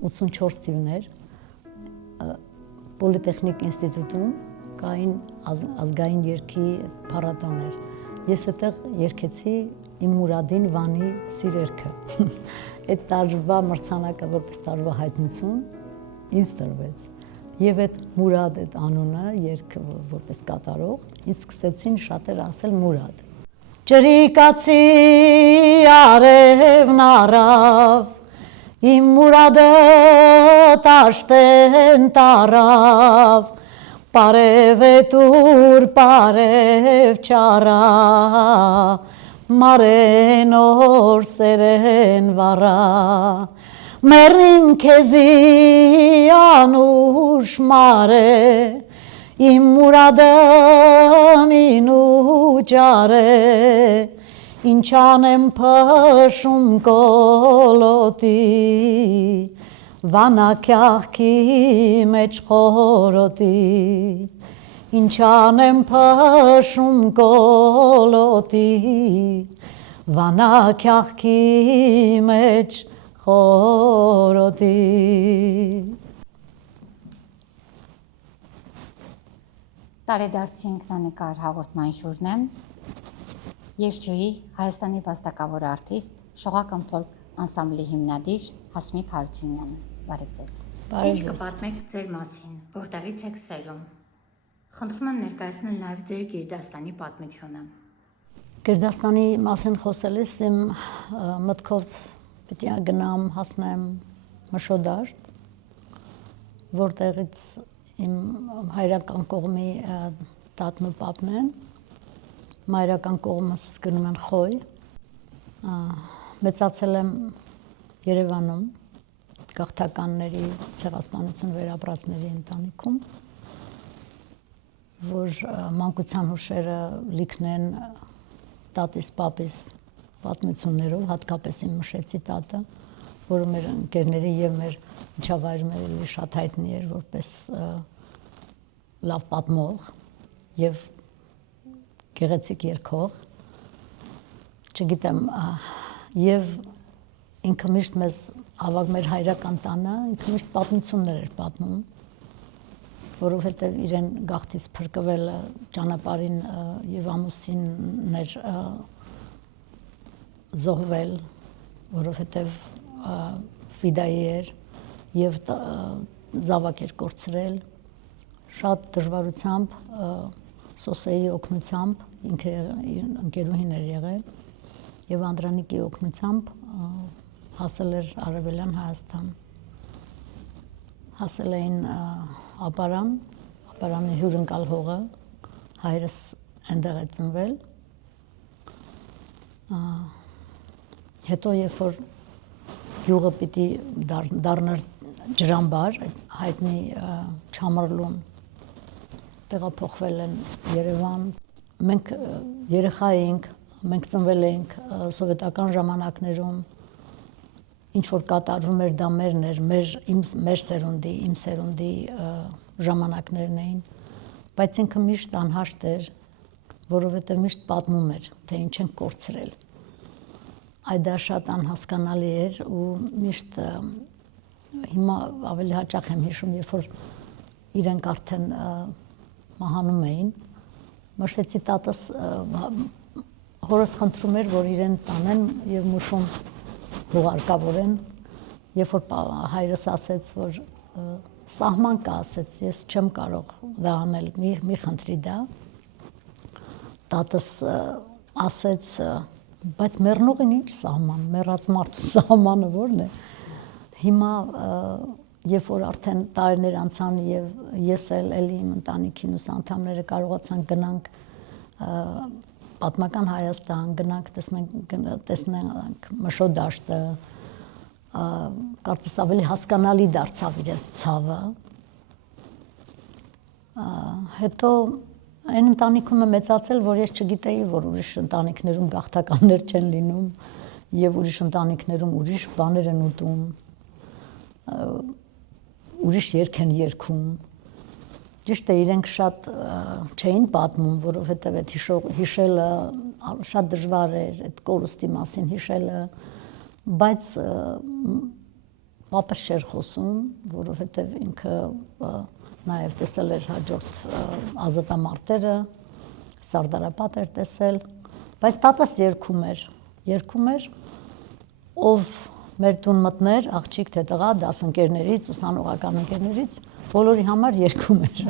84 թիվներ Պոլիտեխնիկ ինստիտուտում կային ազգային երգի փառատոներ։ Ես այդտեղ երգեցի իմ Մուրադին Վանի սիրերքը։ Այդ տարվա մրցանակը որպես տարվա հայտնություն ինձ տրվեց։ Եվ այդ Մուրադ այդ անունը երգը որպես կատարող ինձ սկսեցին շատեր ասել Մուրադ։ Ջրիկացի արևն առավ իմ Մուրադը տաշտեն տարավ Պարև է տուր պարև չարա Մարեն օր սերեն վառա Մեռին քեզի անուշ մարե Իմ Մուրադը մինու ջարե Ինչ անեմ փշում կոլոտի Վանակյախքի մեջ խորոտի Ինչ անեմ փշում կոլոտի Վանակյախքի մեջ խորոտի Տարեդարձի ինքնանկար հաղորդման հյուրն եմ, երգչուհի, Հայաստանի վաստակավոր արտիստ, Շողակն ֆոլք անսամբլի հիմնադիր Հասմիկ Հարությունյանը։ Բարև ձեզ։ Ինչ կպատմեք ձեր մասին, որտեղից եք սերում։ Խնդրում եմ ներկայացնել նաև ձեր Գերդաստանի պատմությունը։ Գերդաստանի մասին խոսելիս իմ մտքով պետք է գնամ հասնեմ Մշոդարդ, որտեղից իմ հայրական կողմի տատն ու պապն են, մայրական կողմս գնում են Խոյ, մեծացել եմ Երևանում, գաղթականների ցեղասպանություն վերապրածների ընտանիքում, որ մանկության հուշերը լիքն են տատիս, պապիս պատմություններով, հատկապես իմ Մշեցի տատը, որը մեր ընկերների և մեր միջավայրում շատ հայտնի էր որպես լավ պատմող և գեղեցիկ երգող, չգիտեմ, և ինքը միշտ մեզ ավագ մեր հայրական տանը, ինքը միշտ պատմություններ էր պատմում, որովհետև իրեն գաղթից փրկվելը ճանապարհին և ամուսիններ զոհվել, որովհետև ֆիդայի էր և զավակ էր կորցրել, շատ դժվարությամբ, Սոսեի օգնությամբ, ինքը ընկերուհին էր եղել, և Անդրանիկի օգնությամբ հասել էր Արևելյան Հայաստան, հասել էին Ապարան, Ապարանի հյուրընկալ հողը, հայրս այնտեղ է ծնվել, հետո երբ որ գյուղը պիտի դառնար ջրամբար, հայտնի Չամռլուն, տեղափոխվել են Երևան, մենք երեխա էինք, մենք ծնվել էինք սովետական ժամանակներում, ինչ որ կատարվում էր դա մերն էր, մեր սերունդի, իմ սերունդի ժամանակներն էին, բայց ինքը միշտ անհաշտ էր, որովհետև միշտ պատմում էր, թե ինչ են կորցրել, այդ դա շատ անհասկանալի էր ու միշտ հիմա ավելի հաճախ եմ հիշում, երբ որ իրենք արդեն մահանում էին, Մշեցի տատս հորս խնդրում էր, որ իրեն տանեն և մուշում հուղարկավորեն, երբ որ հայրս ասեց, որ սահման կա, ասեց, ես չեմ կարող դա անել, մի խնդրի դա, տատս ասեց, բայց մեռնողին ինչ սահման, մեռած մարդու սահմանը որն է, հիմա երբ որ արդեն տարիներ անցան և ես էլի իմ ընտանիքին ու անդամները կարողացանք գնանք պատմական Հայաստան, գնանք տեսնենք Մշոդաշտը, կարծես ավելի հասկանալի դարձավ իրենց ցավը, հետո այն ընտանիքում եմ մեծացել, որ ես չգիտեի, որ ուրիշ ընտանիքներում գաղթականներ չեն լինում և ուրիշ ընտանիքներում ուրիշ բաներ են ուտում, ուրիշ երգ են երգում, ճիշտ է իրենք շատ չէին պատմում, որովհետև այդ հիշելը շատ դժվար էր, այդ կորուստի մասին հիշելը, բայց պապս չէր խոսում, որովհետև ինքը նաև տեսել էր հաջորդ ազատամարտերը, Սարդարապատ էր տեսել, բայց տատս երգում էր, ով մեր տուն մտներ, աղջիկ թե տղա, դասընկերներից, ուսանողական ընկերներից, բոլորի համար երգում էր։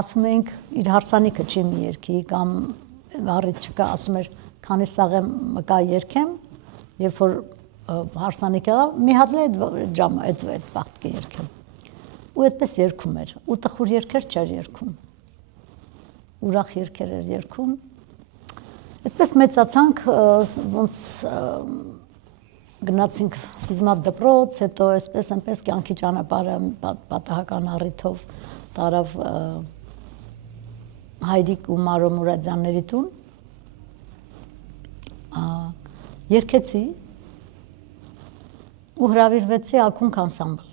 Ասում էինք, իր հարսանիքը չի մի երգի, կամ առիթ չկա, ասում էր, քանի սաղ եմ մկա երգեմ, երբ որ հարսանիք եղավ, մի հատ այդ ժամը, այդ վաղտկի երգեմ։ Ու այդպես երգում էր, ու տխուր երգեր չէր երգում, ուրախ երգեր էր երգում։ Այդպես մեծացանք, ոնց գնացինք ֆիզմատ դպրոց, հետո այսպես կյանքի ճանապարհը պատահական առիթով տարավ Հայրիկ ու Մարո Մուրադյանների տուն, երգեցի ու հրավիրվեցի ակունք անսամբլ։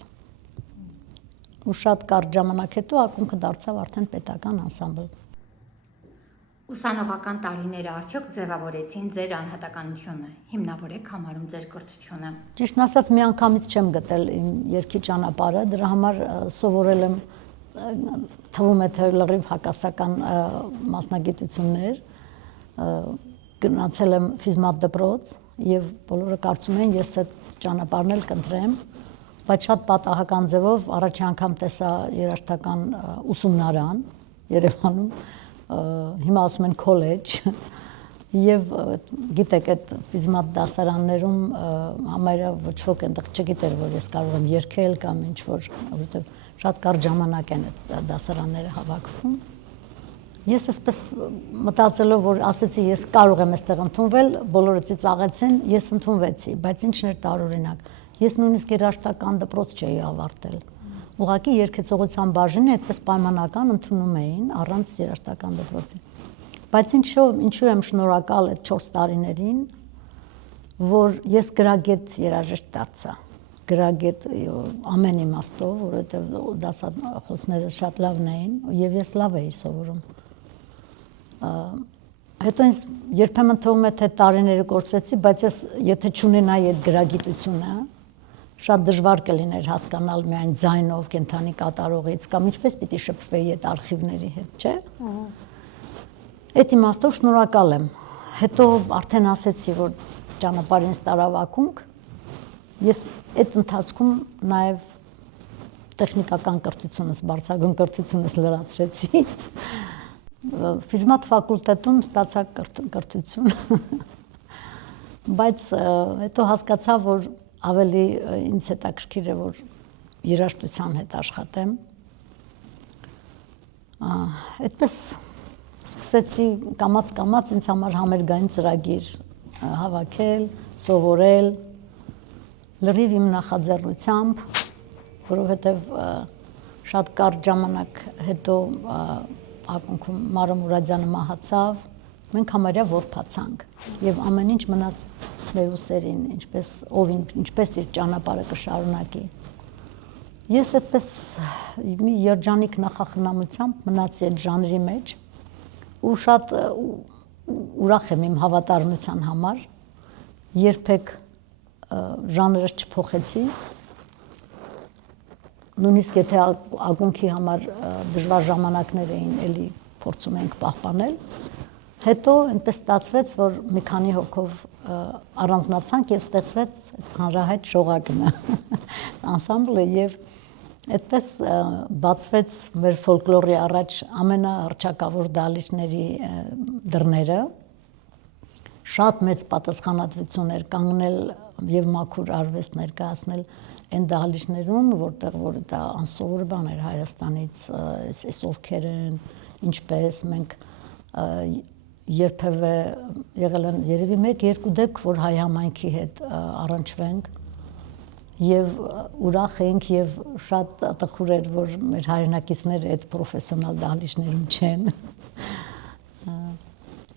Ու շատ կարճ ժամանակ հետո ակունքը դարձավ արդեն պետական անսամբլ։ Ուսանողական տարիները արդյոք ձևավորեցին ձեր անհատականությունը, հիմնավոր եք համարում ձեր կրթությունը։ Ճիշտն ասած, մի անգամից չեմ գտել իմ երգի ճանապարհը, դրա համար սովորել եմ, թվում է թե լրիվ հակասական մասնագիտություններ, գնացել եմ ֆիզմատ դպրոց եւ բոլորը կարծում են ես այդ ճանապարհն էլ կընտրեմ, բայց շատ պատահական ձևով առաջի անգամ տեսա երաժշտական ուսումնարան Երևանում, հիմա ասում են քոլեջ, եւ գիտեք այդ ֆիզմատ դասարաններում համարյա ոչ ոք այնտեղ չգիտեր, որ ես կարող եմ երգել կամ ինչ որ, որովհետեւ շատ կարճ ժամանակ են այդ դասարանները հավաքվում։ Ես այսպես մտածելով, որ ասեցի ես կարող եմ այստեղ ընդունվել, բոլորը ծիծաղեցին, ես ընդունվեցի, բայց ինչն էր տարօրինակ։ Ես նույնիսկ երաժշտական դպրոց չէի ավարտել։ Ուղղակի երգեցողության բաժինը այդպես պայմանական ընդունում էին առանց երաժշտական դպրոցի։ Բայց ինչու եմ շնորհակալ այդ 4 տարիներին, որ ես գրագետ երաժիշտ դարձա։ Գրագետ ամեն իմաստով, որովհետև դասախոսները շատ լավն էին եւ ես լավ էի սովորում։ Հետո ինձ երբեմն թվում է թե տարիները կորցրեցի, բայց ես եթե չունենայի այդ գրագիտությունը, շատ դժվար կլիներ հասկանալ միայն ձայնով, կենթանի կատարողից կամ ինչպես պիտի շփվեի այդ արխիվների հետ, չէ՞։ Այդ իմաստով շնորհակալ եմ։ Հետո արդեն ասեցի, որ ճանապարհին տարավ ակունք, ես այդ ընթացքում նաև տեխնիկական կրթությունս, բարձրագույն կրթությունս լրացրեցի։ Ֆիզմատ ֆակուլտետում ստացա կրթություն, բայց հետո հասկացա, որ ավելի ինձ հետաքրքիր է, որ երաժշտության հետ աշխատեմ։ Այդպես սկսեցի կամաց ինձ համար համերգային ծրագիր հավաքել, սովորել, լրիվ իմ նախաձեռնությամբ, որովհետև շատ կարճ ժամանակ հետո ակունքում Մարո Մուրադյանը մահացավ, մենք համարյա որբացանք եւ ամեն ինչ մնաց մեր ուսերին, ինչպես իր ճանապարհը կշարունակի։ Ես այդպես մի երջանիկ նախախնամությամբ մնացի այդ ժանրի մեջ ու շատ ուրախ եմ իմ հավատարմության համար, երբեք ժանրը չփոխեցի, նույնիսկ եթե ակունքի համար դժվար ժամանակներ էին, էլի փորձում ենք պահպանել, հետո այնպես ստացվեց, որ մի քանի հոգով առանձնացանք եւ ստեղծվեց հանրահայտ շողակնը անսամբլը եւ այդպես բացվեց մեր ֆոլկլորի առաջ ամենահռչակավոր դահլիճների դռները, շատ մեծ պատասխանատվություն էր կանգնել եւ մաքուր արվեստ ներկայացնել այն դահլիճներում, որտեղ որ դա անսովոր բան էր Հայաստանից, այս ովքեր են, ինչպես մենք երբևէ եղել են երևի 1-2 դեպք, որ հայ համայնքի հետ առնչվենք եւ ուրախ ենք եւ շատ տխուր էր, որ մեր հայրենակիցները այդ պրոֆեսիոնալ դահլիճներում չեն։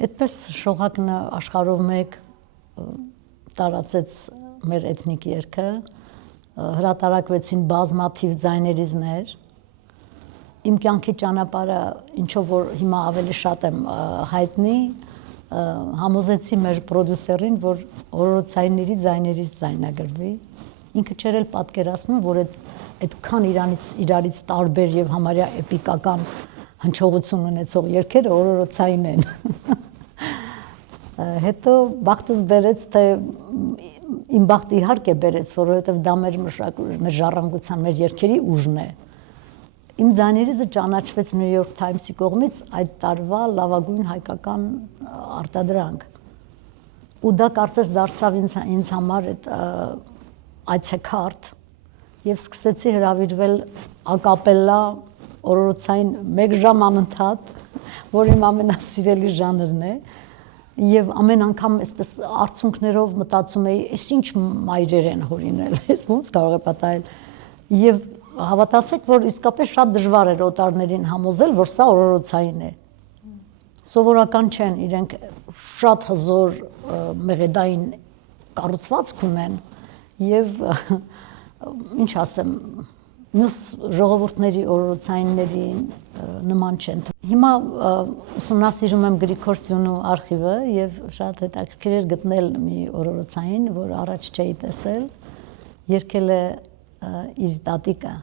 Այդպես շողակնը աշխարհով մեկ տարածեց մեր էթնիկ երգը, հրատարակվեցին բազմաթիվ ձայներիզներ։ Իմ կյանքի ճանապարհը ինչով որ հիմա ավելի շատ եմ հայտնի, համոզեցի մեր պրոդյուսերին, որ օրորոցայինների ձայներից ձայնագրվի ինքը չէր էլ պատկերացնում, որ այդքան իրարից տարբեր եւ համարյա էպիկական հնչողություն ունեցող երգերը օրորոցային են։ Հետո բախտս բերեց, թե իմ բախտը իհարկե բերեց, որովհետև դա մեր ժառանգության, մեր երգերի ուժն է։ Իմ ձայներիցը ճանաչվեց New York Times-ի կողմից այդ տարվա լավագույն հայկական արտադրանք։ Ու դա կարծես դարձավ ինձ համար այցեքարտ եւ սկսեցի հրավիրվել ակապելլա օրորոցային 1 ժամ անընդհատ, որ իմ ամենասիրելի ժանրն է։ Եվ ամեն անգամ այսպես արցունքներով մտածում էի, այս ինչ մայրեր են հորինել, այս ոնց կարող է պատահել։ Եվ հավատացեք, որ իսկապես շատ դժվար էր օտարներին համոզել, որ սա օրորոցային է։ Սովորական չեն, իրենք շատ հզոր մեղեդային կառուցվածք ունեն եւ ինչ ասեմ, մյուս ժողովուրդների օրորոցայիններին նման չեն։ Հիմա ուսումնասիրում եմ Գրիգոր Սյունու արխիվը եւ շատ հետաքրքիր էր գտնել մի օրորոցային, որ առաջ չէի տեսել, երգել է իր տատիկը,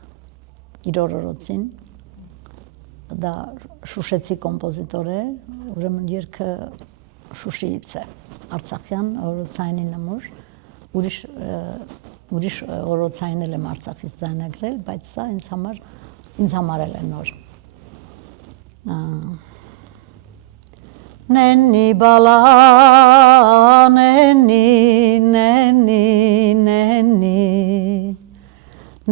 իր օրորոցին, դա շուշեցի կոմպոզիտոր է, ուրեմն երգը Շուշիից է, արցախյան օրորոցայինի նմուր, ուրիշ օրորոցային եմ Արցախից ձայնագրել, բայց սա ինձ համար էլ է նոր։ Նենի բալա, նենի, նենի, նենի,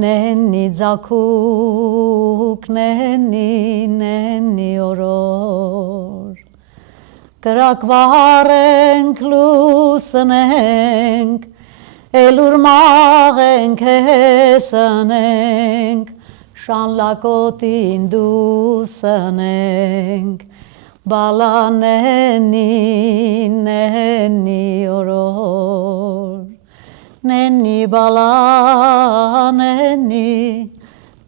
նենի ձակուկ, նենի, նենի օրոր, կրակվարենք լուսնենք, Elur մաղենք հեսնենք, շանլակոտին դուսնենք, բալանենի, նենի օրոր, նենի բալանենի,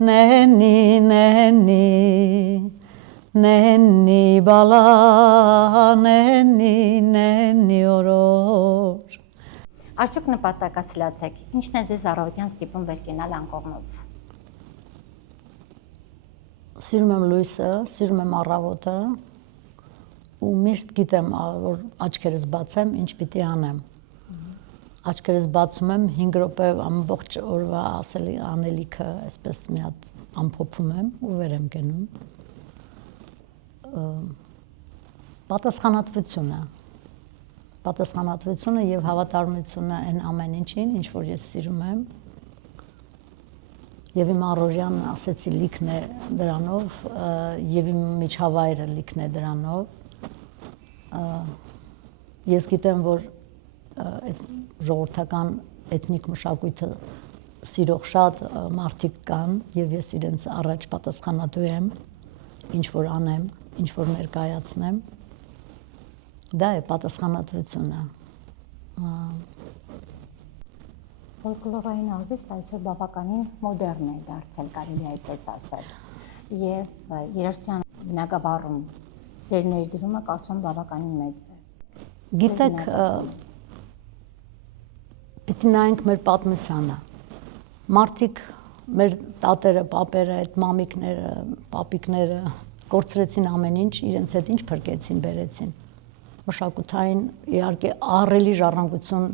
նենի, նենի, նենի բալանենի, նենի օրոր։ Արդյոք նպատակասլացեք, ինչն է ձեզ առավոտյան ստիպում վեր կենալ անկողնուց։ Սիրում եմ լույսը, սիրում եմ առավոտը ու միշտ գիտեմ, որ աչքերս բացեմ, ինչ պիտի անեմ։ Աչքերս բացում եմ 5 րոպե ամբողջ օրվա անելիքը այսպես մի հատ ամփոփում եմ ու վեր եմ կենում։ Պատասխանատվությունը եւ հավատարմությունը այն ամեն ինչին, ինչ որ ես սիրում եմ։ Եվ իմ առօրյան ասեցի լիքն է դրանով, եւ իմ միջավայրը լիքն է դրանով։ Ես գիտեմ, որ այս ժողովրդական էթնիկ մշակույթը սիրող շատ մարդիկ կան եւ ես իրենց առաջ պատասխանատու եմ, ինչ որ անեմ, ինչ որ ներկայացնեմ։ Դա է պատասխանատվությունը։ Ֆոլկլորային արվեստը այսօր բավականին մոդեռն է դարձել, կարելի է այդպես ասել։ Եվ երաժշտության բնագավառում ձեր ներդրումը կարծում բավականին մեծ է։ Գիտեք, պիտի նայենք մեր պատմությանը։ Մարդիկ, մեր տատերը, պապերը, այդ մամիկները, պապիկները կորցրեցին ամեն ինչ, իրենց հետ ինչ փրկեցին, բերեցին։ Մշակութային իհարկե ահռելի ժառանգություն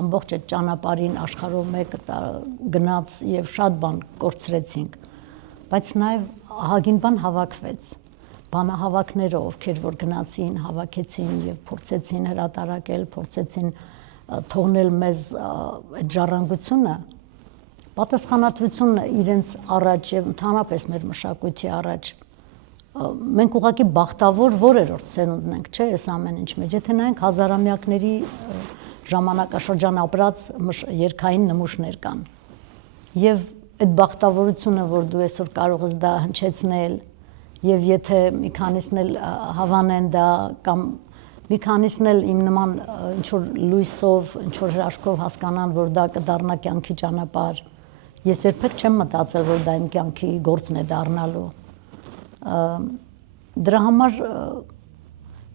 ամբողջ այդ ճանապարհին աշխարհով մեկը գնաց եւ շատ բան կորցրեցինք, բայց նաեւ ահագին բան հավաքվեց, բանահավաքները, ովքեր որ գնացին, հավաքեցին եւ փորձեցին հրատարակել, փորձեցին թողնել մեզ այդ ժառանգությունը, պատասխանատվությունը իրենց առաջ եւ ընդհանրապես մեր մշակույթի առաջ։ Մենք ուղղակի բախտավոր որերորդ սերունդն ենք, չէ՞, այս ամեն ինչ մեջ։ Եթե նայենք հազարամյակների ժամանակաշրջան ապրած երգային նմուշներ կան։ Եվ այդ բախտավորությունը, որ դու այսօր կարող ես դա հնչեցնել, եւ եթե մի քանիսն էլ հավանեն դա կամ մի քանիսն էլ իմ նման ինչ որ լույսով, ինչ որ հրաշքով հասկանան, որ դա կդառնա կյանքի ճանապարհ, ես երբեք չեմ մտածել, որ դա իմ կյանքի գործն է դառնալու։ Դրա համար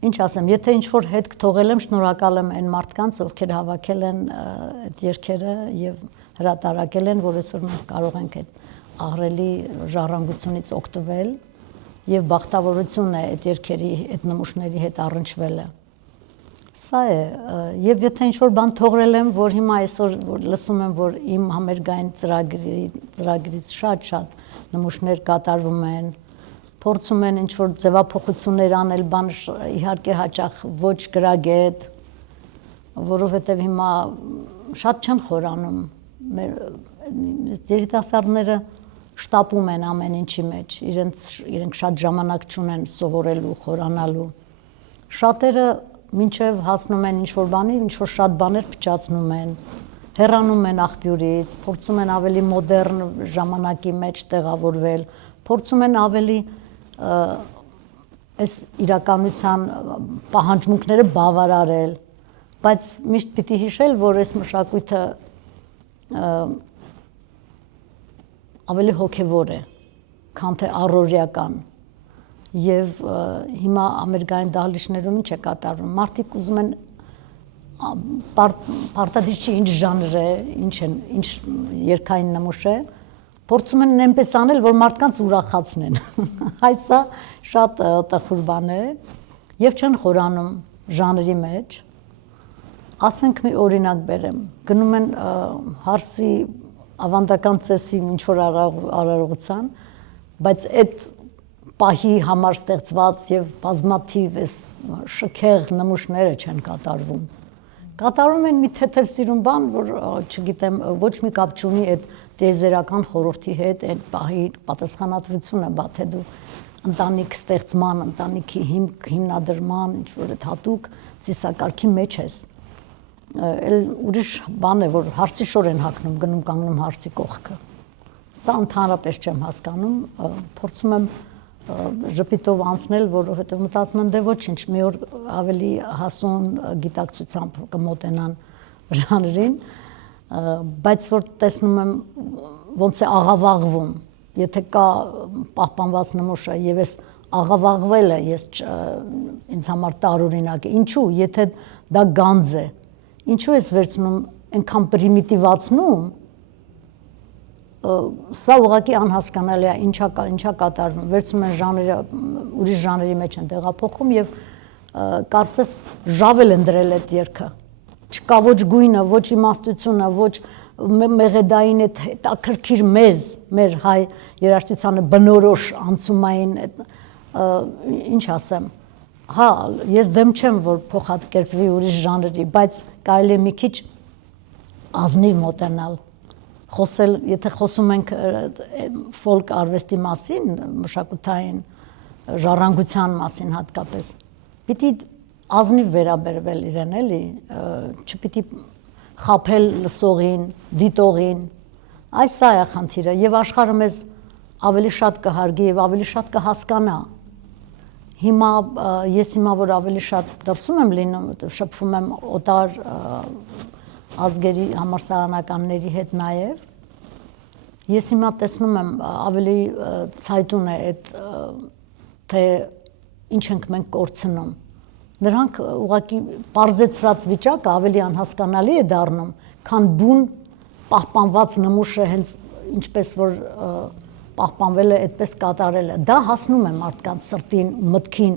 ինչ ասեմ, եթե ինչ որ հետք թողել եմ, շնորհակալ եմ այն մարդկանց, ովքեր հավաքել են այդ երգերը եւ հրատարակել են, որ այսօր մենք կարող ենք այդ ահռելի ժառանգությունից օգտվել եւ բախտավորություն է այդ երկերի, այդ նմուշների հետ առնչվելը։ Սա է, եւ եթե ինչ-որ բան թողրել եմ, որ հիմա այսօր լսում եմ, որ իմ համերգային ծրագրից շատ նմուշներ կատարվում են, փորձում են ինչ-որ ձևափոխություններ անել, բան իհարկե հաճախ ոչ գրագետ, որովհետեւ հիմա շատ չեն խորանում, մեր երիտասարդները շտապում են ամեն ինչի մեջ, իրենք շատ ժամանակ չունեն սովորելու, խորանալու, շատերը մինչև հասնում են ինչ-որ բանի, ինչ-որ շատ բաներ փչացնում են, հեռանում են աղբյուրից, փորձում են ավելի մոդեռն ժամանակի մեջ տեղավորվել, փորձում են ավելի այս իրականության պահանջմունքները բավարարել, բայց միշտ պիտի հիշել, որ այս մշակույթը ավելի հոգևոր է, քան թե առօրյական։ Եվ հիմա ամերիկյան դահլիճներում ինչ է կատարվում, մարդիկ ուզում են պարտադիր չի ինչ ժանր է, ինչ երգային նմուշ է, փորձում են այնպես անել, որ մարդկանց ուրախացնեն։ Այսա շատ տխուր բան է եւ չեն խորանում ժանրի մեջ։ Ասենք մի օրինակ բերեմ, գնում են հարսի ավանդական ծեսի ինչ որ արարողության, բայց այդ պահի համար ստեղծված եւ բազմաթիվ էս շքեղ նմուշները չեն կատարվում։ Կատարում են մի թեթև սիրուն բան, որ չգիտեմ, ոչ մի կապ չունի այդ տիեզերական խորհրդի հետ, այդ պահի պատասխանատվությունը, բա թե դու ընտանիք ստեղծման, ընտանիքի հիմնադրման, ինչ որ այդ հատուկ ծիսակարգի մեջ ես։ Էլ ուրիշ բան է, որ հարսի շոր են հագնում, գնում կանգնում հարսի կողքը։ Սա ընդհանրապես չեմ հասկանում, փորձում եմ ժպիտով անցնել, որովհետև մտածում եմ դե ոչինչ, մի օր ավելի հասուն գիտակցությամբ կմոտենան ժանրին, բայց որ տեսնում եմ ոնց է աղավաղվում, եթե կա պահպանված նմուշը եւ ես աղավաղվելը ինձ համար տարօրինակ է, ինչու, եթե դա գանձ է, ինչու ես վերցնում այնքան պրիմիտիվացնում, սա ուղղակի անհասկանալի է, ինչա կատարվում, վերցնում են ժանրը, ուրիշ ժանրի մեջ են տեղափոխում եւ կարծես ժավել են դրել այդ երգը։ Չկա ոչ գույնը, ոչ իմաստությունը, ոչ մեղեդային այդ հետաքրքիր մեզ, մեր հայ երաժշտությանը բնորոշ անցումային ինչ ասեմ։ Հա, ես դեմ չեմ, որ փոխհատկերպվի ուրիշ ժանրի, բայց կարելի է մի քիչ ազնիվ մոտենալ։ Խոսել, եթե խոսում ենք ֆոլկ արվեստի մասին, մշակութային ժառանգության մասին հատկապես, պիտի ազնիվ վերաբերվել իրեն, էլի, չպիտի խաբել լսողին, դիտողին, այս սա է խնդիրը, եւ աշխարհը մեզ ավելի շատ կհարգի եւ ավելի շատ կհասկանա։ Հիմա ես որ ավելի շատ դրսում եմ լինում, շփվում եմ օտար ազգերի համալսարանականների հետ նաև, ես հիմա տեսնում եմ ավելի ցայտուն է այդ թե ինչ ենք մենք կորցնում։ Նրանք ուղղակի պարզեցրած վիճակը ավելի անհասկանալի է դառնում, քան բուն պահպանված նմուշը հենց ինչպես որ պահպանվել է, այդպես կատարել է։ Դա հասնում է մարդկանց սրտին, մտքին,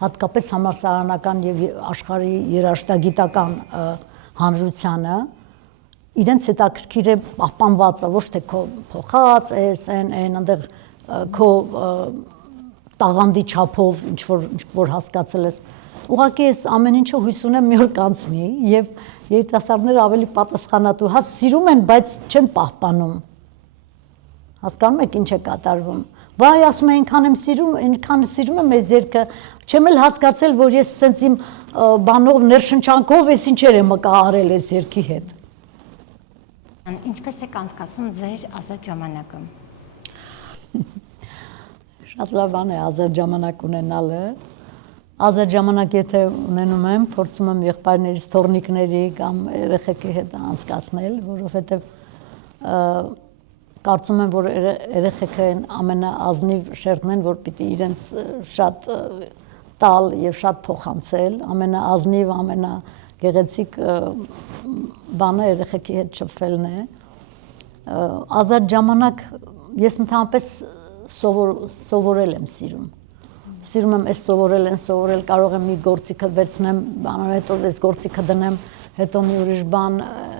հատկապես համալսարանական եւ աշխարհի երաժշտագիտական հանրությանը, իրենց հետաքրքիր է պահպանվածը, ոչ թե քո փոխած էս, այնտեղ քո տաղանդի չափով ինչ որ հասկացել ես։ Ուղղակի ես ամեն ինչը հույս ունեմ մի օր կանցնի եւ երիտասարդները ավելի պատասխանատու, հա սիրում են, բայց չեն պահպանում։ Հասկանում եք ինչ է կատարվում։ Վայ, ասում եմ, այնքան սիրում եմ այս երգը, չեմ էլ հասկացել, որ ես սենց իմ բանով ներշնչանքով ես ինչեր եմ կա արել այս երգի հետ։ Ինչպես եք անցկացում ձեր ազատ ժամանակը։ Շատ լավ բան է ազատ ժամանակ ունենալը։ Ազատ ժամանակ եթե ունենում եմ, փորձում եմ եղբայրներիս, թոռնիկների կամ երեխեքի հետ անցկացնել, որովհետև կարծում եմ, որ երեխեքը ամենաազնիվ շերտն են, որ պիտի իրենց շատ տալ եւ շատ փոխանցել, ամենաազնիվ, ամենագեղեցիկ բանը երեխեքի հետ շփվելն է։ ազատ ժամանակ ես ընդհանրապես սովորել եմ սիրում։ Սիրում եմ այս սովորել, կարող եմ մի գործիքը վերցնեմ, հետո այս գործիքը դնեմ, հետո մի ուրիշ բան,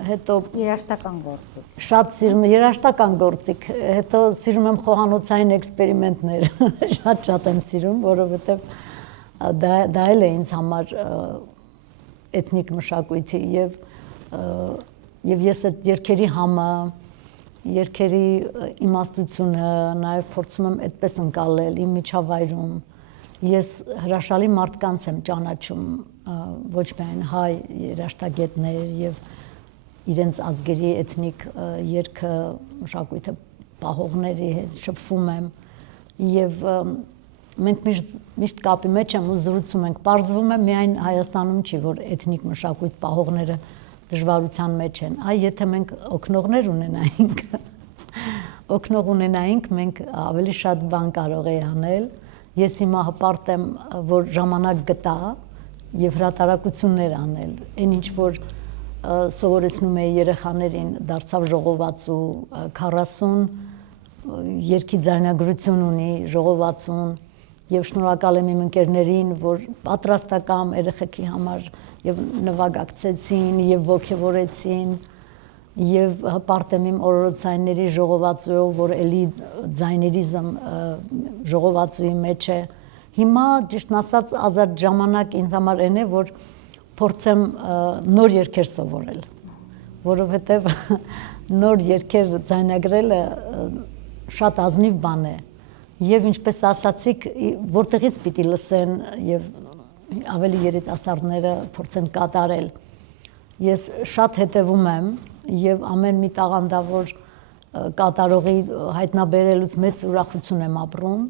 հետո երաժշտական գործիք։ Շատ սիրում եմ երաժշտական գործիք, հետո սիրում եմ խոհանոցային էքսպերիմենտներ, շատ եմ սիրում, որովհետև դա էլ է ինձ համար էթնիկ մշակույթի եւ ես այդ երգերի համը, երգերի իմաստությունը նաև փորձում եմ այդպես ընկալել իմ միջավայրում։ Ես հրաշալի մարդկանց եմ ճանաչում, ոչ միայն հայ երաժշտագետներ եւ իրենց ազգերի էթնիկ երգը մշակույթը պահողների հետ շփվում եմ եւ մենք միշտ կապի մեջ եմ ու զրուցում ենք, պարզվում է միայն Հայաստանում չի, որ էթնիկ մշակույթ պահողները դժվարության մեջ են։ Այ եթե մենք օգնող ունենայինք, մենք ավելի շատ բան կարող էի անել։ Ես հիմա հպարտ եմ, որ ժամանակ գտա եւ հրատարակություններ անել։ Այն ինչ որ սովորեցնում էի երեխաներին, դարձավ ժողովածու 40 երգի ձայնագրություն ունի ժողովածուն եւ շնորհակալ եմ իմ ընկերներին, որ պատրաստական երեխեքի համար եւ նվագակցեցին եւ ոգևորեցին եւ հպարտ եմ իմ օրորոցայինների ժողովածուով, որ էլի ձայներիզմ ժողովածուի մեջ է։ Հիմա ճիշտն ասած ազատ ժամանակ ինձ համար այն է, որ փորձեմ նոր երգեր սովորել, որովհետեւ նոր երգեր ձայնագրելը շատ ազնիվ բան է եւ ինչպես ասացիք, որտեղից պիտի լսեն եւ ավելի երիտասարդները փորձեն կատարել։ Ես շատ հետևում եմ եւ ամեն մի տաղանդավոր կատարողի հայտնաբերելուց մեծ ուրախություն եմ ապրում։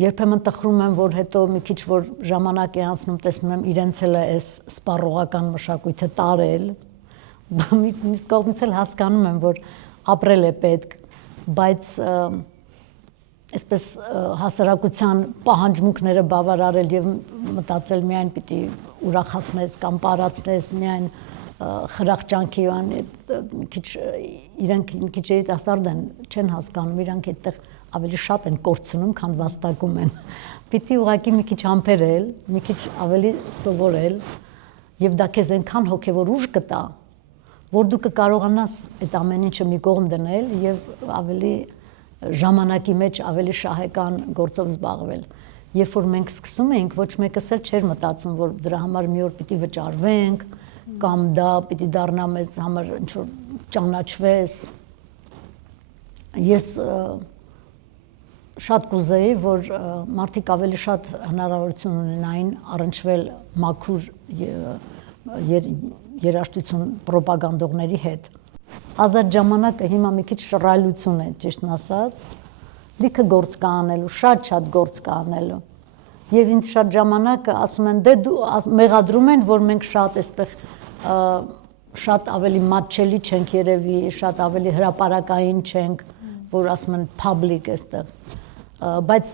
Երբեմն տխրում եմ, որ հետո մի քիչ որ ժամանակ է անցնում, տեսնում եմ իրենց էլ է այս սպառողական մշակույթը տարել, մյուս կողմից էլ հասկանում եմ, որ ապրել է պետք, բայց այսպես հասարակության պահանջմունքները բավարարել եւ մտածել միայն պիտի ուրախացնես կամ պարացնես միայն խրախճանքի մի քիչ իրանք մի քիչ երիտասարդ են, չեն հասկանում, իրանք այդտեղ ավելի շատ են կորցնում, քան վաստակում են։ Պիտի ուղղակի մի քիչ համբերել, մի քիչ ավելի սովորել եւ դա քեզ այնքան հոգեվոր ուժ կտա, որ դու կկարողանաս այդ ամեն ինչը մի կողմ դնել եւ ավելի ժամանակի մեջ ավելի շահեկան գործով զբաղվել։ Երբ որ մենք սկսում էինք, ոչ մեկս էլ չէր մտածում, որ դրա համար մի օր պիտի վճարվենք, կամ դա պիտի դառնա մեզ համար ինչ որ ճանաչվես։ Ես շատ կուզեի, որ մարդիկ ավելի շատ հնարավորություն ունենային առնչվել մաքուր երաժշտություն պրոպագանդողների հետ։ Ազատ ժամանակը հիմա մի քիչ շռայլություն է, ճիշտն ասած, լիքը գործ կա անելու, շատ գործ կա անելու։ Եվ ինձ շատ ժամանակը ասում են, դե դու մեղադրում են, որ մենք շատ այստեղ շատ ավելի մատչելի չենք երևի, շատ ավելի հրապարակային չենք, որ ասում են public այստեղ, բայց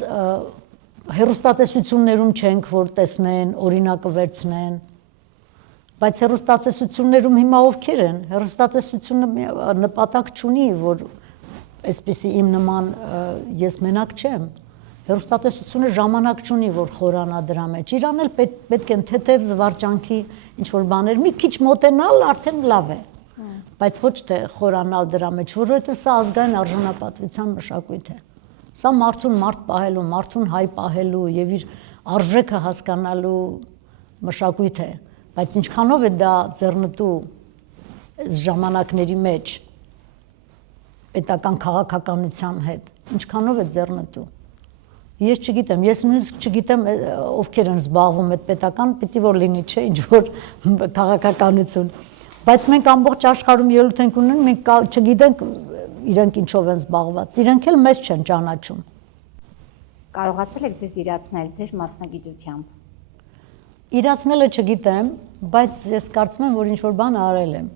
հեռուստատեսություններում չենք, որ տեսնեն, օրինակը վերցնեն։ Բայց հեռուստատեսություններում հիմա ովքեր են, հեռուստատեսությունը նպատակ չունի, որ այսպեսի իմ նման ես մենակ չեմ, հեռուստատեսությունը ժամանակ չունի, որ խորանա դրա մեջ, իրան էլ պետք են թեթև զվարճանքի ինչ-որ բաներ, մի քիչ մոտենալ արդեն լավ է, բայց ոչ թե խորանալ դրա մեջ, որովհետև սա ազգային արժանապատվության մշակույթ է, սա մարդուն մարդ պահելու, մարդուն հայ պահելու եւ իր արժեքը հասկանալու մշակույթ է, բայց ինչքանով է դա ձեռնտու այս ժամանակների մեջ պետական քաղաքականության հետ, ինչքանով է ձեռնտու։ Ես չգիտեմ, ես նույնիսկ չգիտեմ ովքեր են զբաղվում այդ պետական, պիտի որ լինի, չէ, ինչ որ քաղաքականություն։ Բայց մենք ամբողջ աշխարհում ելույթ ենք ունենում, մենք չգիտենք իրենք ինչով են զբաղված, իրենք էլ մեզ չեն ճանաչում։ Կարողացել եք ձեզ իրացնել ձեր մասնագիտությամբ։ Իրացնելը չգիտեմ, բայց ես կարծում եմ, որ ինչ-որ բան արել եմ։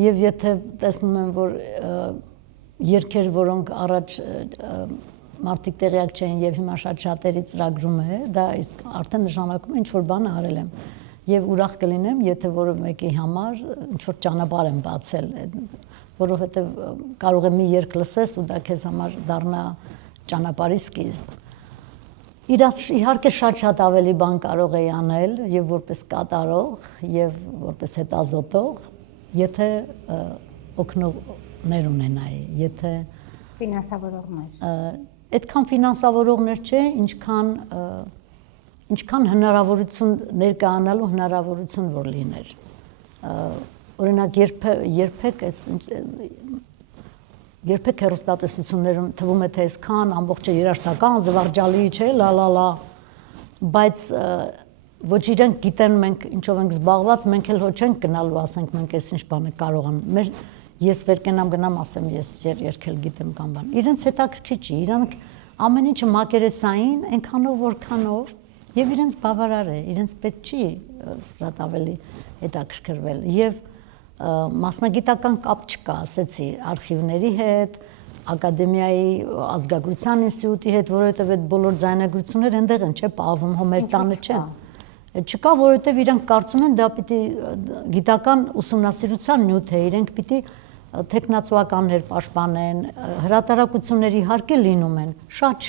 Եվ եթե տեսնում եմ, որ երգեր, որոնք առաջ մարդիկ տեղյակ չէին եւ հիմա շատերի ծրագրում է, դա իսկ արդեն նշանակում է ինչ-որ բան արել եմ։ Եվ ուրախ կլինեմ, եթե որևէ մեկի համար ինչ-որ ճանապարհ եմ բացել, որովհետև կարող է մի երգ լսես ու դա քեզ համար դառնա ճանապարհի սկիզբ։ Իհարկե շատ ավելի բան կարող էի անել եւ որպես կատարող եւ որպես հետազոտող, եթե օգնողներ ունենայի, եթե ֆինանսավորողներ։ Այդքան ֆինանսավորողներ չէ, ինչքան հնարավորություն ներկայանալու հնարավորություն որ լիներ։ Օրինակ երբեք հեռուստատեսություններում թվում է թե այսքան ամբողջը երաժշտական զվարճալի չէ, լա, բայց ոչ իրենք գիտեն մենք ինչով ենք զբաղված, մենք էլ հո չենք գնալու, ասենք մենք այս ինչ բանը կարող ենք։ Ես վեր գնամ ասեմ ես երգել գիտեմ կամ բան։ Իրենց հետաքրքիր չի, իրանք ամեն ինչը մակերեսային, այնքանով որքանով եւ իրենց բավարար է, իրենց պետք չի շատ ավելի հետաքրքրվել եւ մասնագիտական կապ չկա, ասեցի, արխիվների հետ, ակադեմիայի ազգագրության ինստիտուտի հետ, որովհետեւ այդ բոլոր ձայնագրությունները այնտեղ են, չէ՞, պահվում, հո մեր տանը չեն։ Չկա, որովհետեւ իրանք կարծում են դա պիտի գիտական ուսումնասիրության նյութ է, իրենք պիտի տեխնացուականներ պաշտպանեն, հրատարակությունների իհարկե լինում են, շատ,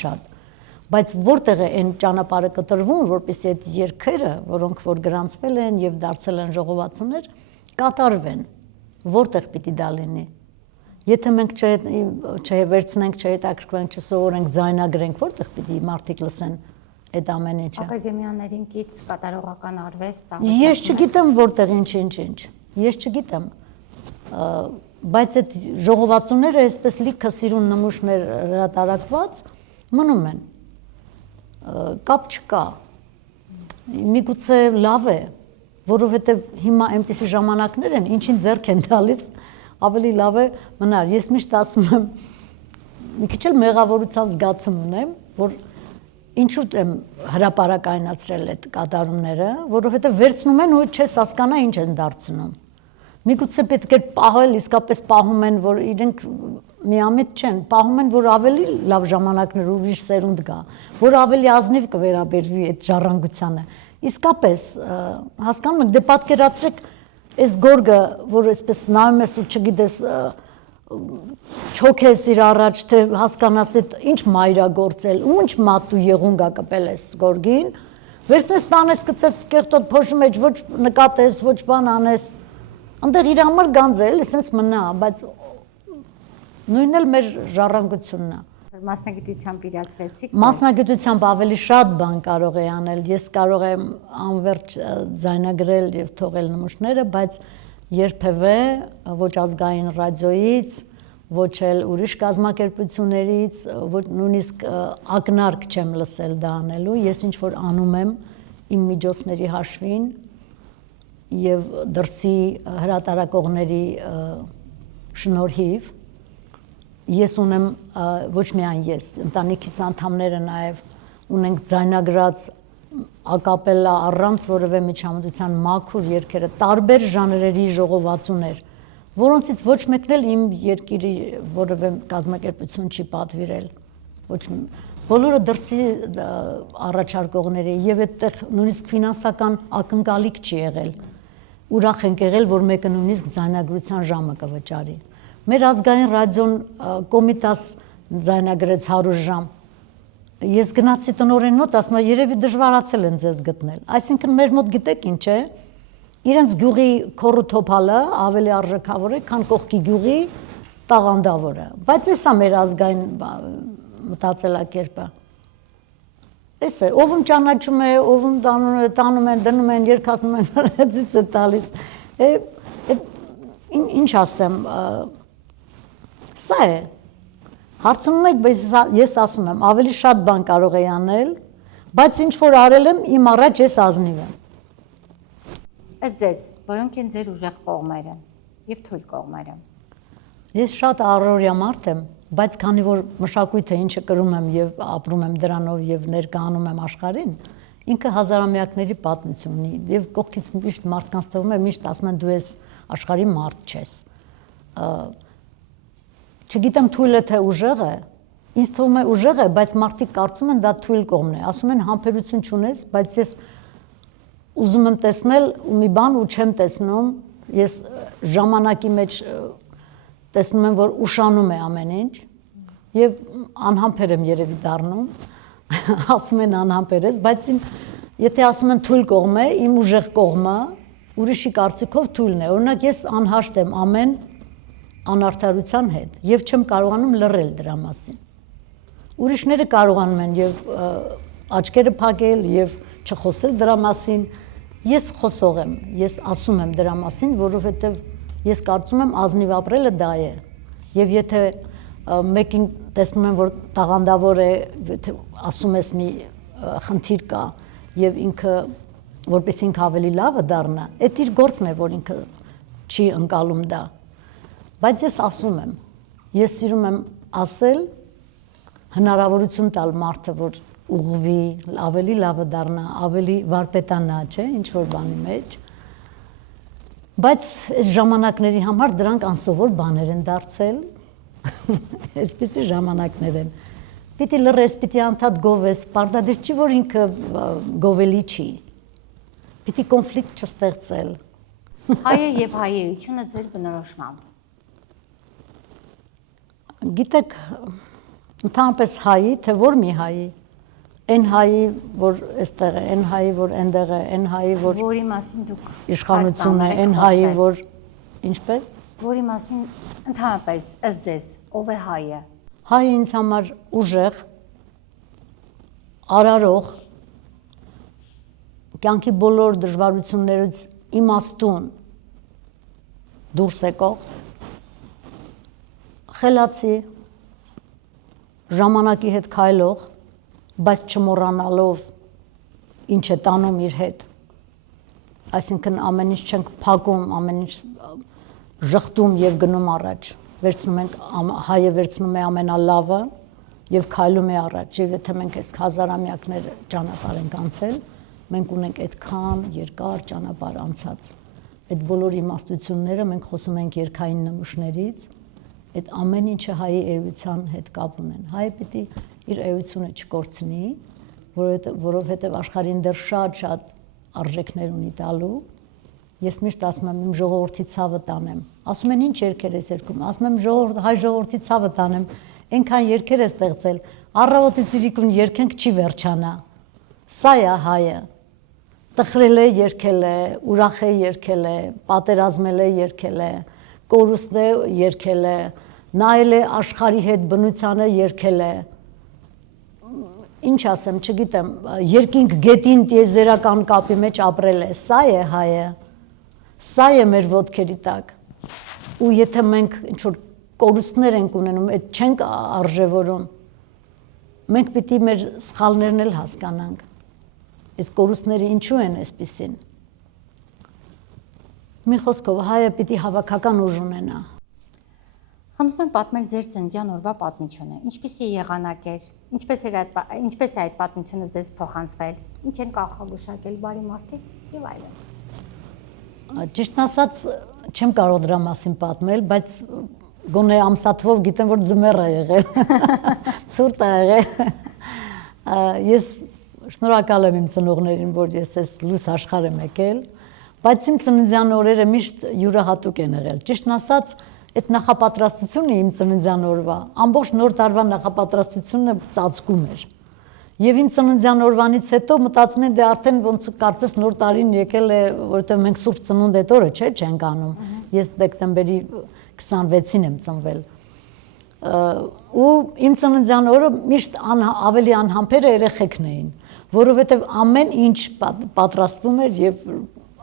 բայց որտեղ է այն ճանապարհը կտրվում, որպեսզի այդ երգերը, որոնք որ գրանցվել են եւ դարձել են ժողովածուներ, կատարվեն, որտեղ պիտի դա լինի։ Եթե մենք չվերցնենք, չհետաքրքրվենք, չսովորենք, ձայնագրենք, որտեղ պիտի մարդիկ լսեն այդ ամեն ինչը։ Ակադեմիաներին կից կատարողական արվեստ, Ես չգիտեմ որտեղ ինչ։ Ես չգիտեմ։ Բայց այդ ժողովածուները այսպես լիքը սիրուն նմուշներ հրատարակված մնում են։ Կապ չկա։ Միգուցե լավ է, որովհետև հիմա այնպիսի ժամանակներ են, ինչին ձեռք են տալիս, ավելի լավ է մնար։ Ես միշտ ասում եմ, մի քիչ էլ մեղավորության զգացում ունեմ, որ ինչու եմ հրապարակայնացրել այդ կատարումները, որովհետև վերցնում են ու չես հասկանա ինչ են դարձնում։ Միգուցե պետք է պահել, իսկապես պահում են, որ իրենք միամիտ չեն, պահում են, որ ավելի լավ ժամանակներ ուրիշ սերունդ գա, որ ավելի ազնիվ կվերաբերվի այդ ժառանգությանը։ Իսկապես հասկանում եք, դե պատկերացրեք այս գորգը, որ այսպես նայում ես ու չգիտես չոքես իր առաջ, թե հասկանաս այդ ինչ մայրագործել, ու ինչ մատու եղունգա կպել ես գորգին, վերցնես տանես գցես կեղտոտ փոշու մեջ, ոչ նկատես, ոչ բան անես, այնտեղ իր համար գանձ է, էլի սենց մնա, բայց նույնն էլ մեր ժառանգությունն է։ Մասնագիտությամբ իրացրեցիք։ Մասնագիտությամբ ավելի շատ բան կարող է անել, ես կարող եմ անվերջ ձայնագրել եւ թողել նմուշները, բայց երբևէ ոչ ազգային ռադիոյից, ոչ էլ ուրիշ կազմակերպություններից, ոչ նույնիսկ ակնարկ չեմ լսել դա անելու, ես ինչ որ անում եմ իմ միջոցների հաշվին եւ դրսի հրատարակողների շնորհիվ ես ունեմ ոչ միայն ես, ընտանիքիս անդամները նաև ունենք ձայնագրած ակապելլա առանց որևէ միջամտության մաքուր երգերը, տարբեր ժանրերի ժողովածուներ, որոնցից ոչ մեկն էլ իմ երկիրի որևէ կազմակերպություն չի պատվիրել, ոչ բոլորը դրսի առաջարկողներ են եւ այդտեղ նույնիսկ ֆինանսական ակնկալիք չի եղել։ Ուրախ ենք եղել, որ մեկը նույնիսկ ձայնագրության ժամը կվճարի։ Մեր ազգային ռադիոն Կոմիտաս ձայնագրեց 100 ժամ։ Ես գնացի տնօրեն մոտ, ասում եմ, երևի դժվարացել են ձեզ գտնել։ Այսինքն մեր մոտ գիտեք ինչ է, իրենց գյուղի քորու թոփալը ավելի արժեքավոր է, քան կողքի գյուղի տաղանդավորը։ Բայց էսա մեր ազգային մտածելակերպը։ Էս է, ով ճանաչում է, ով տանում են, դնում են, երկացնում են, ցույց է տալիս։ Ինչ ասեմ, սա է։ Հարցնում եք, բայց ես ասում եմ, ավելի շատ բան կարող էի անել, բայց ինչ որ արել եմ, իմ առաջ ես ազնիվ եմ։ Ըստ ձեզ, որոնք են ձեր ուժեղ կողմերը եւ թույլ կողմերը։ Ես շատ առօրյա մարդ եմ, բայց քանի որ մշակույթը ինչը կրում եմ եւ ապրում եմ դրանով եւ ներկայանում եմ աշխարհին, ինքը հազարամյակների պատմություն ունի եւ կողքից միշտ մարդկանց թվում է, միշտ ասում են դու ես աշխարհի մարդ չես։ Չգիտեմ թույլ է թե ուժեղ է, ինձ թվում է ուժեղ է, բայց մարդիկ կարծում են դա թույլ կողմն է, ասում են համբերություն չունես, բայց ես ուզում եմ տեսնել ու մի բան ու չեմ տեսնում, ես ժամանակի մեջ տեսնում եմ, որ ուշանում է ամեն ինչ եւ անհամբեր եմ երևի դառնում, ասում են անհամբեր ես, բայց եթե ասում են թույլ կողմ է, իմ ուժեղ կողմը ուրիշի կարծիքով թույլն է։ Օրինակ ես անհաշտ եմ ամեն անարդարության հետ եւ չեմ կարողանում լռել դրա մասին։ Ուրիշները կարողանում են եւ աչքերը փակել եւ չխոսել դրա մասին։ Ես խոսող եմ, ես ասում եմ դրա մասին, որովհետեւ ես կարծում եմ ազնիվ ապրելը դա է։ Եվ եթե մեկին տեսնում եմ, որ տաղանդավոր է, եթե ասում ես մի խնդիր կա եւ ինքը որպես ինքը ավելի լավը դառնա, այդ իր գործն է, որ ինքը չի ընկալում դա։ Բայց ես ասում եմ, ես սիրում եմ ասել, հնարավորություն տալ մարդը, որ ուղղվի, ավելի լավը դառնա, ավելի վարպետանա, չէ, ինչ որ բանի մեջ։ Բայց այս ժամանակների համար դրանք անսովոր բաներ են դարձել։ Այսպիսի ժամանակներ են։ Պիտի լռես, պիտի անդադ գովես, պարտադիր չի, որ ինքը գովելի չի։ Պիտի կոնֆլիկտ չստեղծել։ Հայը եւ հայեությունը ձեր բնորոշմամբ։ Գիտեք, ընդհանրապես հայի, թե որ մի հայի, այն հայի, որ այստեղ է, այն հայի, որ այնտեղ է, այն հայի, որ որի մասին դուք իշխանություն է, այն հայի, որ ինչպես, որի մասին ընդհանրապես ըստ ձեզ ով է հայը։ Հայը ինձ համար ուժեղ, արարող, կյանքի բոլոր դժվարություններից իմաստուն դուրս եկող, խելացի, ժամանակի հետ քայլող, բայց չմոռանալով ինչ է տանում իր հետ։ Այսինքն ամեն ինչ չենք փակում, ամեն ինչ ժխտում եւ գնում առաջ։ Վերցնում ենք հայը վերցնում է ամենալավը եւ քայլում է առաջ։ Եվ եթե մենք այս հազարամյակներ ճանապարհ ենք անցել, մենք ունենք այդքան երկար ճանապարհ անցած։ Այդ բոլոր իմաստությունները մենք խոսում ենք երկային նմուշներից, այդ ամեն ինչը հայի էության հետ կապ ունեն։ Հայը պիտի իր էությունը չկորցնի, որովհետև աշխարհին դեռ շատ արժեքներ ունի տալու։ Ես միշտ ասում եմ իմ ժողովրդի ցավը տանեմ։ Ասում են ինչ երկեր ես երգում, ասում եմ հայ ժողովրդի ցավը տանեմ։ Այնքան երկեր է ստեղծել, առավոտի ծիրիկուն երկենք չի վերջանա։ Սա է հայը։ Տխրել է, երգել է, ուրախ է, երգել է, պատերազմել է, երգել է, կորուստ է, երգել է, նայել է աշխարհի հետ բնությանը, երգել է։ Ինչ ասեմ, չգիտեմ, երկինք գետին տիեզերական կապի մեջ ապրել է, սա է հայը, սա է մեր ոտքերի տակ։ Ու եթե մենք ինչ-որ կորուստներ ենք ունենում, այդ չենք արժևորում, մենք պիտի մեր սխալներն էլ հասկանանք։ Այս կորուստները ինչու են այսպիսին։ Մի խոսքով, հայը պիտի հավաքական ուժ ունենա։ Խնդրում եմ պատմել ձեր ծննդյան օրվա պատմությունը։ Ինչպիսի եղանակ էր, ինչպես է այդ պատմությունը ձեզ փոխանցվել, ինչ են կանխագուշակել բարի մարդիկ եւ այլն։ Ճիշտն ասած, չեմ կարող դրա մասին պատմել, բայց գոնե ամսաթվով գիտեմ, որ ձմեռ է եղել, ցուրտ է եղել։ Ես շնորհակալ եմ իմ ծնողներին, որ ես այս լույս աշխարհ եմ եկել, բայց իմ ծննդյան օրերը միշտ յուրահատուկ են եղել։ Ճիշտն ասած, այդ նախապատրաստությունը իմ ծննդյան օրվա, ամբողջ նոր տարվա նախապատրաստությունը ծածկում էր։ Եվ իմ ծննդյան օրվանից հետո մտածում եմ դե արդեն ոնց կարծես նոր տարին եկել է, որովհետև մենք Սուրբ Ծնունդ այդ օրը չենք անում։ Ես դեկտեմբերի 26-ին եմ ծնվել։ Ու իմ ծննդյան օրը միշտ ավելի անհամբերը երեխեքն էին, որովհետև ամեն ինչ պատրաստվում էր եւ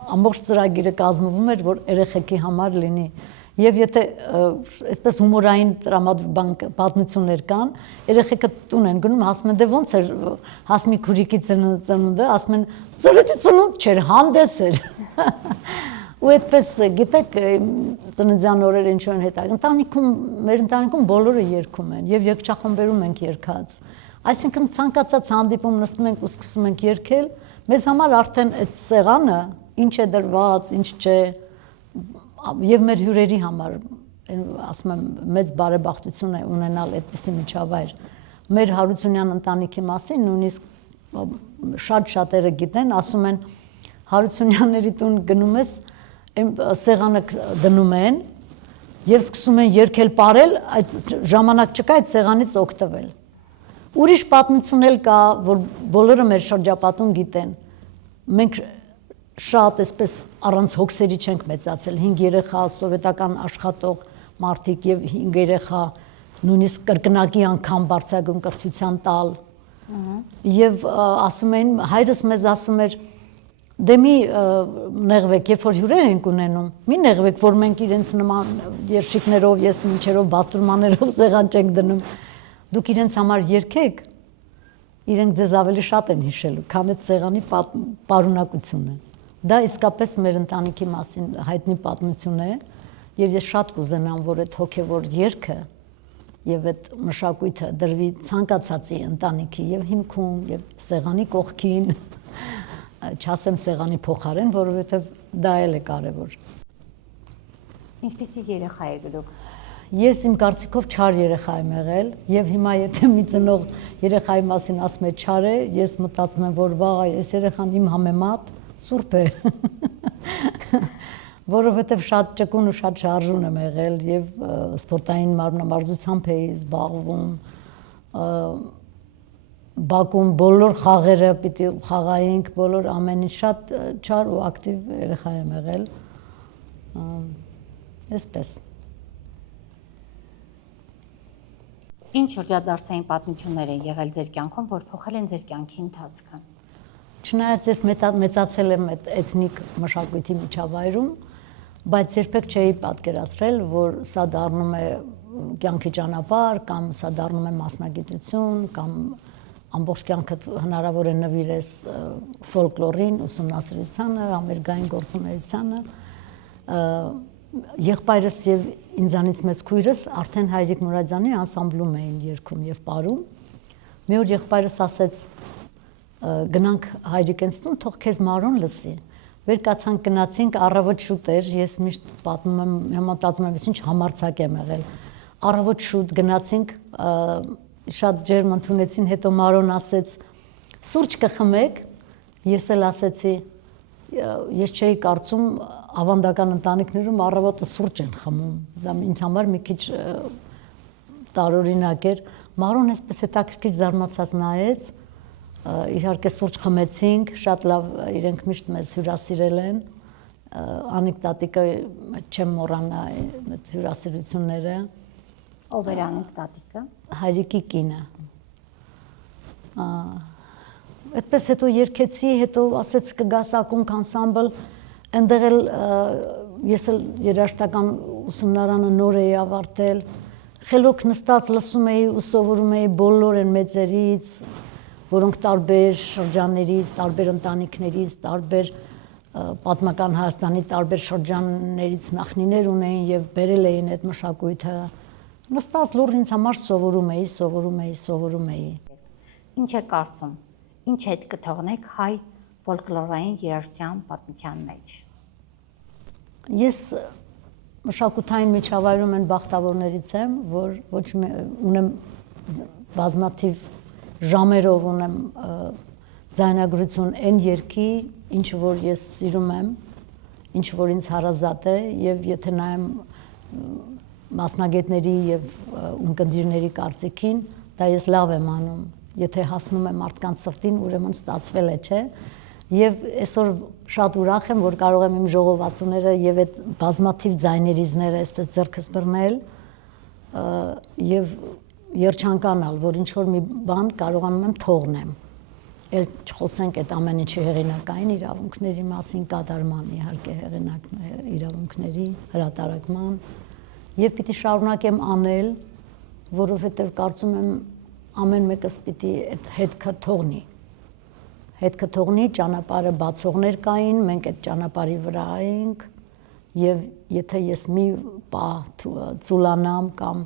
ամբողջ ծրագիրը կազմվում էր, որ երեխեքի համար լինի։ Եվ եթե այսպես հումորային պատմություններ կան, երեխեքը տուն են գնում, ասում են դե ոնց էր Հասմի քուրիկի ծնունդը, ասում են ծնունդի ծնունդ չէր, հանդես էր։ Ու այդպես գիտեք ծննդյան օրերը ինչու են հետաքրքիր։ Մեր ընտանիքում բոլորը երգում են եւ երգչախմբերում ենք երգած։ Այսինքն ցանկացած հանդիպում նստում ենք ու սկսում ենք երգել, մեզ համար արդեն այդ սեղանը ինչ է դրված, ինչ չէ, եւ մեր հյուրերի համար ասում եմ մեծ բարեբախտություն է ունենալ այդպիսի միջավայր։ Մեր Հարությունյան ընտանիքի մասին նույնիսկ շատերը գիտեն, ասում են Հարությունյանների տուն գնում ես, սեղանը դնում են եւ սկսում են երգել ապարել, այդ ժամանակ չկա այդ սեղանից օգտվել։ Ուրիշ պատմություն էլ կա, որ բոլորը մեր շրջապատում գիտեն։ Մենք շատ այսպես առանց հոգսերի չենք մեծացել, 5 երեխա, սովետական աշխատող մարդիկ եւ 5 երեխա, նույնիսկ կրկնակի անգամ բարձրագույն կրթության տալ։ Եվ ասում էին, հայրս մեզ ասում էր, դե մի նեղվեք, երբ որ հյուրեր ենք ունենում, մի նեղվեք, որ մենք իրենց նման երշիկներով, ես մինչերով, բաստուրմաներով սեղան չենք դնում, դուք իրենց համար երգեք, իրենք ձեզ ավելի շատ են հիշելու, քան այդ սեղանի պարունակությունը։ Դա իսկապես մեր ընտանիքի մասին հայտնի պատմություն է, եւ ես շատ կուզենամ, որ այդ հոգեվոր երգը եւ այդ մշակույթը դրվի ցանկացածի ընտանիքի եւ հիմքում եւ սեղանի կողքին, չասեմ սեղանի փոխարեն, որովհետեւ դա էլ է կարեւոր։ Ինչպիսի երեխա եք դուք։ Ես իմ կարծիքով չար երեխա եմ եղել եւ հիմա եթե մի ծնող երեխայի մասին ասում է չար է, ես մտածում եմ, որ վաղ այս երեխան իմ համեմատ սուրբ է։ Որովհետև շատ ճկուն ու շատ շարժուն եմ եղել եւ սպորտային մարմնամարզությամբ էի զբաղվում, բակում բոլոր խաղերը պիտի խաղայինք, բոլոր ամեն ինչ շատ չար ու ակտիվ երեխա եմ եղել, այսպես։ Ինչ շրջադարձային պատմություններ են եղել ձեր կյանքում, որ փոխել են ձեր կյանքի ընթացքը։ Չնայած ես մեծացել եմ այդ էթնիկ մշակույթի միջավայրում, բայց երբեք չէի պատկերացրել, որ սա դառնում է կյանքի ճանապարհ կամ սա դառնում է մասնագիտություն կամ ամբողջ կյանքդ հնարավոր է նվիրես ֆոլկլորին, ուսումնասիրությանը, ամերիկային գործունեությանը։ Եղբայրս եւ ինձանից մեծ քույրս արդեն Հայրիկ Մուրադյանի անսամբլում էին երգում եւ պարում։ Մի օր եղբայրս ասեց. գնանք Հայրիկենց տուն, թող քեզ Մարոն լսի։ Վեր կացանք գնացինք, առավոտ շուտ էր, ես միշտ պատմում եմ, մտածում եմ, ինչ համարձակ եմ եղել։ Առավոտ շուտ գնացինք, շատ ջերմ ընդունեցին, հետո Մարոն ասեց. սուրճ կխմեք, ես էլ ասեցի, ես չէի կարծում ավանդական ընտանիքներում առավոտը սուրճ են խմում, դա ինձ համար մի քիչ տարօրինակ էր։ Մարոն այսպես հետաքրքիր զարմացած նայեց, իհարկե սուրճ խմեցինք, շատ լավ իրենք միշտ մեզ հյուրասիրել են, Անիկ տատիկը չեմ մոռանա այդ հյուրասիրությունները։ Ով էր Անիկ տատիկը։ Հայրիկի կինը։ Այդպես հետո երգեցի, հետո ասեց կգաս ակունք անսամբլ, այնտեղ էլ ես էլ երաժշտական ուսումնարանը նոր էի ավարտել, խելոք նստած լսում էի ու սովորում էի բոլոր այն մեծերից, որոնք տարբեր շրջաններից, տարբեր ընտանիքներից, տարբեր պատմական Հայաստանի տարբեր շրջաններից նախնիներ ունեին եւ բերել էին այդ մշակույթը։ Նստած լուր ինձ համար սովորում էի։ Ինչ է կարծում, ինչ հետ կթողնեք հայ ֆոլկլորային երաժշտության պատմության մեջ։ Ես մշակութային միջավայրում են բախտավորներից եմ, որ ոչ ունեմ բազմաթիվ ժամերով ունեմ ձայնագրություն այն երգի, ինչը որ ես սիրում եմ, ինչը որ ինձ հարազատ է եւ եթե նայեմ մասնագետների եւ ունկնդիրների կարծիքին, դա ես լավ եմ անում, եթե հասնում եմ մարդկանց սրտին, ուրեմն ստացվել է, չէ՞։ Եվ այսօր շատ ուրախ եմ, որ կարող եմ իմ ժողովածուները եւ այդ բազմաթիվ ձայներիզները այսպես ձեռքս բռնել եւ երջանկանալ, որ ինչ որ մի բան կարողանում եմ թողնեմ։ Էլ չխոսենք այդ ամեն ինչի հեղինակային իրավունքների մասին, կատարման իհարկե հեղինակ իրավունքների հրատարակման եւ պիտի շարունակեմ անել, որովհետեւ կարծում եմ ամեն մեկս պիտի այդ հետքը թողնի։ Հետքը թողնի, ճանապարհը բացողներ կային, մենք այդ ճանապարհի վրա էինք եւ եթե ես մի պահ ծուլանամ կամ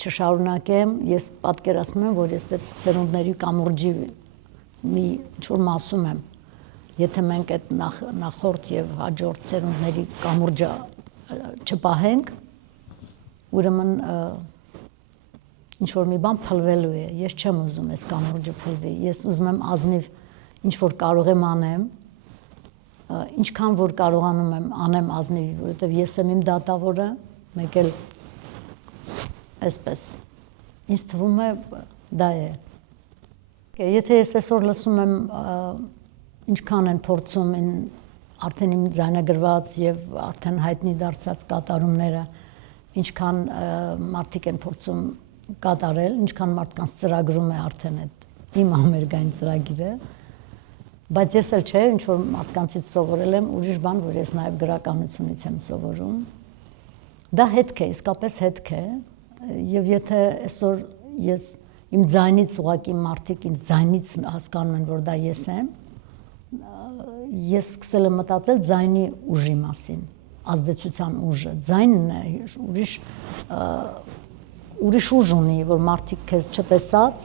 չշարունակեմ, ես պատկերացնում եմ, որ ես այդ ծերունդների կամուրջի մի ինչ-որ մասում եմ։ Եթե մենք այդ նախորդ եւ հաջորդ ծերունդների կամուրջը չպահենք, ուրեմն ինչ-որ մի բան փլվելու է։ Ես չեմ ուզում այս կամուրջը փլվի։ Ես ուզում եմ ազնիվ ինչ-որ կարող եմ անեմ, ինչքան որ կարողանում եմ անեմ ազնիվ, որովհետեւ ես եմ իմ դատավորը, մեկ էլ այսպես ինձ թվում է դա է եթե ես այսօր լսում եմ ինչքան են փորձում արդեն իմ ձայնագրված եւ արդեն հայտնի դարձած կատարումները ինչքան մարդիկ են փորձում կատարել ինչքան մարդկանց ծրագրում է արդեն այդ իմ ամերիկային ծրագիրը բայց ես էլ չէ ինչ որ մարդկանցից սովորել եմ ուրիշ բան որ ես նաեւ գրականությունից եմ սովորում դա հետք է իսկապես հետք է եւ եթե այսօր ես իմ ձայնից ուղակի մարդիկ ինձ ձայնից հասկանում են որ դա ես եմ ես սկսել եմ մտածել ձայնի ուժի մասին ազդեցության ուժը ձայնն է ուրիշ ուժ ունի որ մարդիկ քեզ չտեսած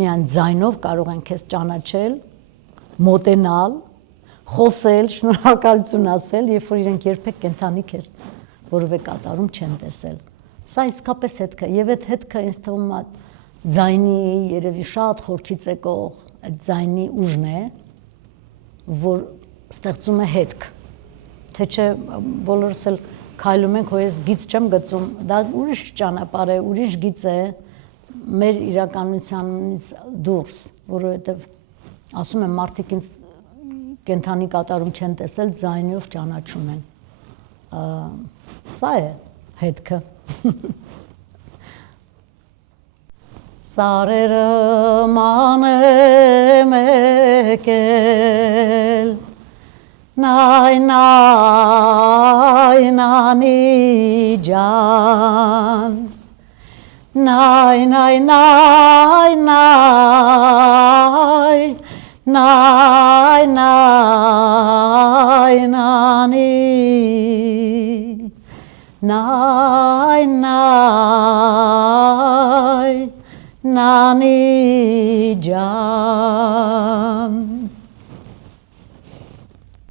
միայն ձայնով կարող են քեզ ճանաչել մոտենալ խոսել շնորհակալություն ասել երբ որ իրենք երբեք կենթանի քեզ որևէ կատարում չեն տեսել սա իսկապես հետք է եւ այդ հետքը ինձ թվում է ձայնի երևի շատ խորքից եկող այդ ձայնի ուժն է որ ստեղծում է հետք թե չէ բոլորս էլ քայլում ենք հո ես գիծ չեմ գծում դա ուրիշ ճանապարհ է ուրիշ գիծ է մեր իրականությունից դուրս որովհետեւ ասում եմ մարդիկ ինձ կենթանի կատարում չեն տեսել ձայնով ճանաչում են սա է հետքը Սարերը մանեմ եկել նայ նայ նանի ջան նայ նայ նայ նայ նայ նայ նանի նայ նայ Nani Jan